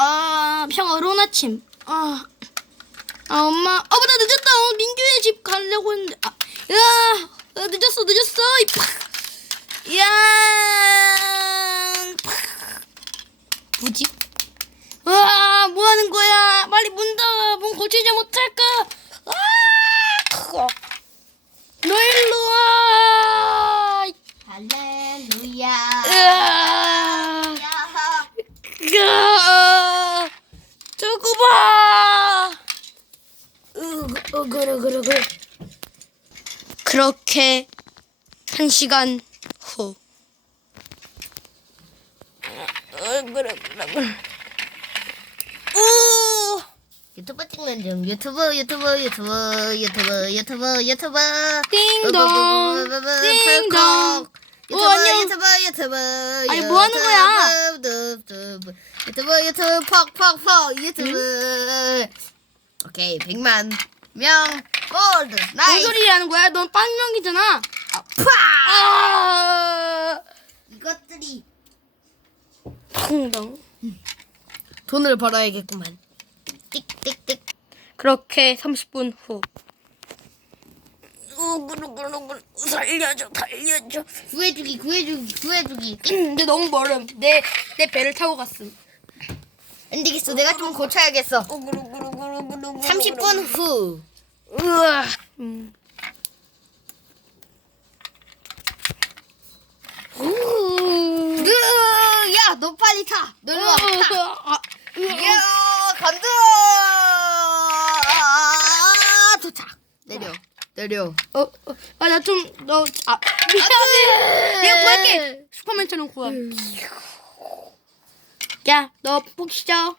아, 평화로운 아침. 아, 아 엄마. 아, 나 늦었다. 어, 민규의 집 가려고 했는데. 아, 야, 아, 늦었어, 늦었어. 이 팍. 야, 팍. 뭐지? 와, 뭐 하는 거야? 빨리 문 닫아. 문 고치지 못할까? 아, 너 일로 와. 할렐루야. 으아. 야하. 으아, 저거 봐. 으, 으그르그르그. 그렇게 한 시간 후. 으그르그르그. 오. 유튜브 찍는 중. 유튜브, 유튜브, 유튜브, 유튜브, 유튜브, 유튜브. 띵동. 띵동. 오, 안녕. 유튜브, 유튜브. 아니, 뭐 하는 거야? 유튜브, 유튜브, 유튜브, 퍽퍽퍽, 유튜브. 오케이, 100만 명 골드. 뭔 나이스. 소리 하는 거야? 넌 빵명이잖아. 파! 아. 이것들이 퐁당. 돈을 벌어야겠구만. 띡띡띡. 그렇게 30분 후. 우그르그르그르 살려줘 살려줘. 구해주기, 구해주기, 구해주기. 근데 너무 멀음. 내 내 배를 타고 갔음. 안 되겠어. 내가 좀 고쳐야겠어. 우그르그르그르그르. 30분 후. 으아. 음. 야, 너 빨리 타. 놀러 와. 타. 아, 야, 간다. 아, 도착. 내려. 내려. 어, 어, 아, 나 좀, 너, 아, 미안해. 내가 구할게. 슈퍼맨처럼 구하. 야, 너 푹 쉬자.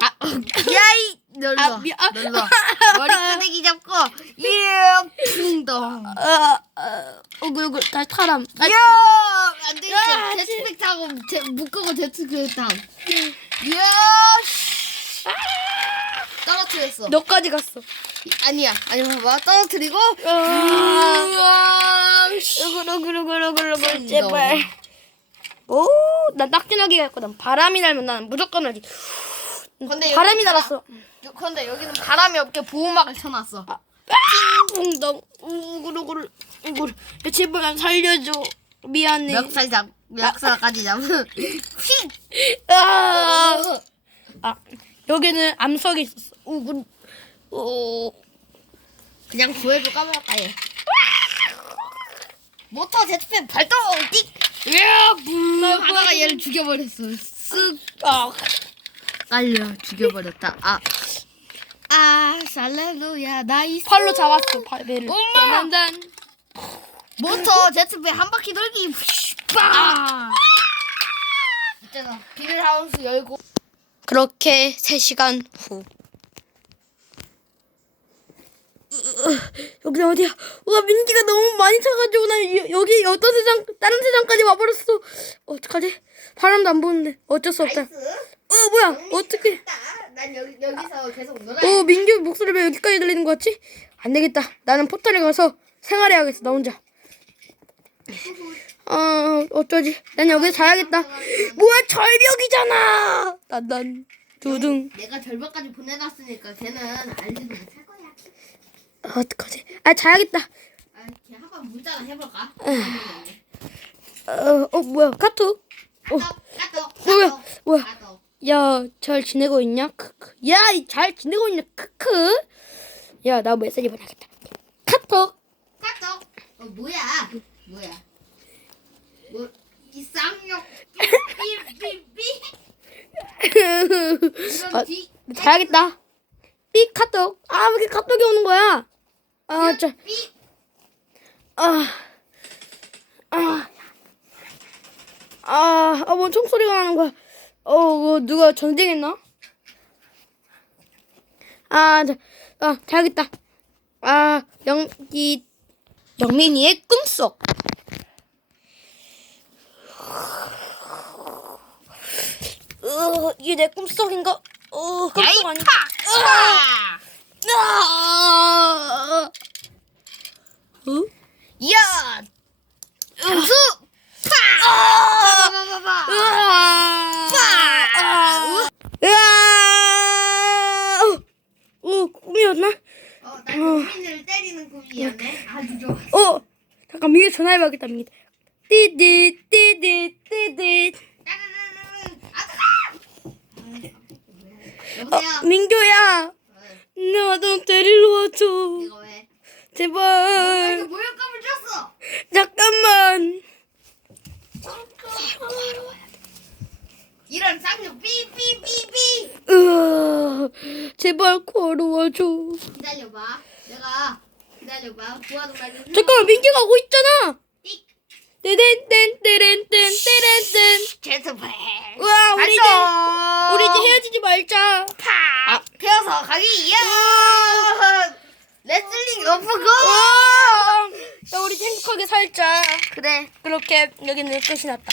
아, 야 이 놀러. 아, 미- 아. 놀러. 머리 끄내기 잡고. 예, 풍덩. 아, 아, 어그어그 다시 타람. 아, 야, 안 되겠어. 야, 제트팩 타고 제, 묶고 제트팩 타고. 야, 씨. 떨어뜨렸어. 너까지 갔어. 아니야, 아니 봐봐 떨어뜨리고. 아, 우와, 어그어그어그어그어그 제발. 오, 나 낙진하게 갈 거다. 바람이 날면 나는 무조건 하지. 근데 여기 바람이 바람- 날았어. 근데 여기는 바람이 없게 보호막을 쳐놨어. 아, 웅덩, 우그르그르, 우그르. 야, 제발 난 살려줘. 미안해. 멱살 잡, 멱살까지 휙. 아, 아, 여기는 암석이 있었어. 우그르. 오. 그냥 구해도 까먹을까 얘. 모터 제트팩 발동 띡. 야, 물. 하다가 얘를 죽여버렸어. 쓱. 아, 깔려 죽여버렸다. 아. 아, 살렐루야, 나이스. 팔로 잡았어, 팔, 배를. 엄마! 단 모터 제트팩 한 바퀴 돌기. 아. 있잖아. 비닐하우스 열고. 그렇게 3시간 후. 여기 어디야? 와 민기가 너무 많이 차가지고 나 여- 여기 어떤 세상 다른 세상까지 와버렸어. 어떡하지? 바람도 안 부는데 어쩔 수 없다. 어 뭐야? 어떻게? 난 여기 여기서 계속 놀아. 어 민규 목소리 왜 여기까지 들리는 것 같지? 안 되겠다. 나는 포탈에 가서 생활해야겠어. 나 혼자. 어 어쩌지? 난 여기서 자야겠다. 뭐야 절벽이잖아. 난난 두둥. 내가 절벽까지 보내놨으니까 걔는 알지도 못할 거야. 아, 어떡하지? 아 자야겠다. 아, 걔 한번 문자나 해볼까? 어, 어 뭐야 카톡? 어 까똑, 뭐야 까똑, 뭐야? 까똑. 야 잘 지내고 있냐? 크크. 야 잘 지내고 있냐? 크크. 야 나 메시지 보내야겠다. 카톡. 까똑. 어 뭐야? 뭐야? 뭐 이 쌍욕 삐삐삐 아, 뒤 자야겠다. 삐 카톡. 아 왜 이렇게 카톡이 오는 거야? 아 저. 삐 아. 아. 아, 아, 뭔 총소리가 나는 거야. 어, 어, 누가 전쟁했나? 아, 자, 아, 자야겠다. 아, 영기, 영민이의 꿈속. 어, 이게 내 꿈속인가? 어, 꿈속 아닌가? 파! 아! 어? 야! 장수! 파! 아! 봐봐봐봐. 으아! 미안해. 아주 좋아. 어 잠깐 민규 전화해봐야겠다 민규 띠디 띠디 띠디 어 여보세요. 민규야 나좀 데리러 와줘 이거 왜? 이거 모욕감을 줬어. 잠깐만 이런 쌍욕 삐삐삐삐. 으아 제발 구하러 와줘 기다려봐. 내가 기다려봐. 구하는 말좀 잠깐만 민규가 오고 있잖아 띡. 떼렌 제스페. 우와 우리 이제 우리 이제 헤어지지 말자 파. 태워서 가기. 야. 레슬링 오프고. 우와 야 우리 행복하게 살자 그래. 그렇게 여기는 끝이 났다